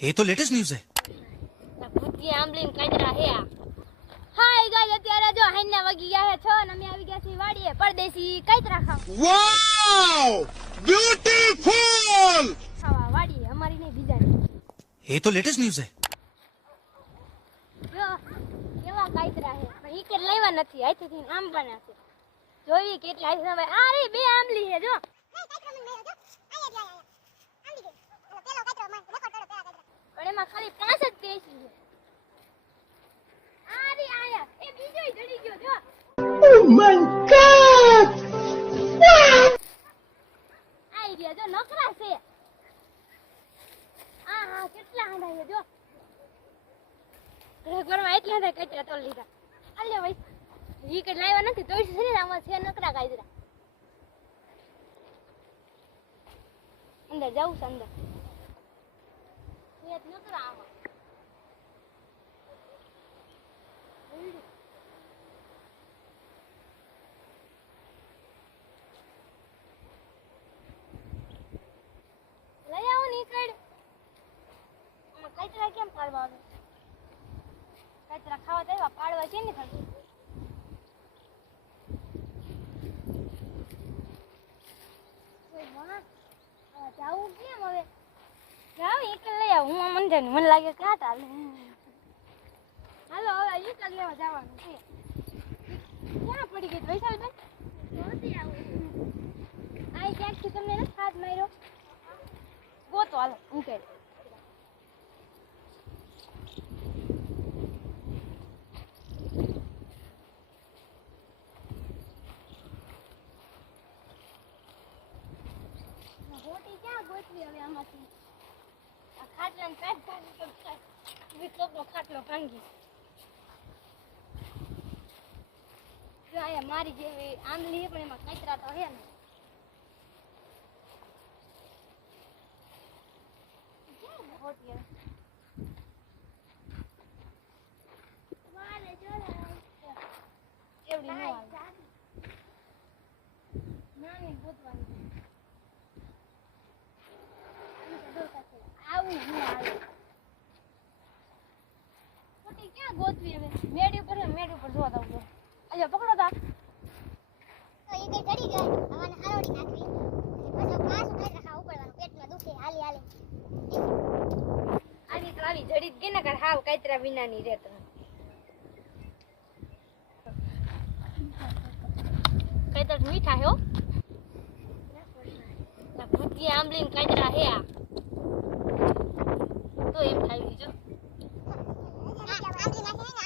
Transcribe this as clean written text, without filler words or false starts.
ये तो latest news है। ભૂતકી આંબલીન કાજરા હે હાય ગાઈસ અત્યારે જો હાઈના વાગી ગયા હે 6 અને અમે આવી ગયા છીએ વાડીએ પરદેશી કાઈતરા ખાવા વાવ બ્યુટીફુલ ખાવા વાડીએ અમારી નહીં બીજાની ये तो लेटेस्ट न्यूज़ है। જો કેવા કાઈતરા હે પણ ઈ કે લેવા નથી આઈથી આંબાના છે જોઈ કેટલા આઈ હવે આ રે બે આંબલી હે જો પણ એમાં ખાલી 5 જ પેશી છે આ રે આયા એ બીજોય જડી ગયો જો ઓ માય ગોડ આઈ ગયા જો નકરા છે આ કેટલા આંડા છે જો ઘરમાં એટલા હતા કચરા તોડ લીધા આલે ભાઈ ઈ કે લાવ્યા નથી તોય છે ને આમાં છે નકરા કાયદરા અંદર જાઉં છે અંદર એક નકરા આમાં લઈ આવો નીકળ કચરા કેમ પાડવા આવે કચરા ખાવા દેવા પાડવા છે ને થતું જાવું કેમ હવે જાવ એક લઈ આવ હું મંદિર મને લાગે ક્યાં ચાલે હાલો હવે એક જ લેવા જવાનું છે ક્યાં પડી ગઈ વૈશાલબેન નહોતી આવું આ ક્યાંકથી તમને નથી હાથ માર્યો ગોતો હાલો હું કહે રોટી ક્યાં ગોતવી હવે આમાંથી આ ખાટલાને પેક કરી તો વિકલ્પનો ખાટલો ભાંગી જો અહીંયા મારી જેવી આંબલી છે પણ એમાં કચરા તો હે ને ક્યાં રોટી હવે એવડી ન આવે નાની ગોતવાની આવું ન આવે ખોટી ક્યાં ગોતવી હવે મેડી ઉપર જોવા દઉં છું અલ્યો પકડો તા તો એ કઈ ચડી ગઈ હવાને હરોડી નાખવી પછી પાછું ખાઈ રાખા ઉપડવાનું પેટમાં દુખે હાલી આવી તો આવી જડી જ ગઈ ને કર હાવ કાતરા વિનાની રે તો કાતર મીઠા હે હો ના ભૂતકી આંબલીન કાતરા હે આ તો એમ ખાવી જો આંબલી નાખે ને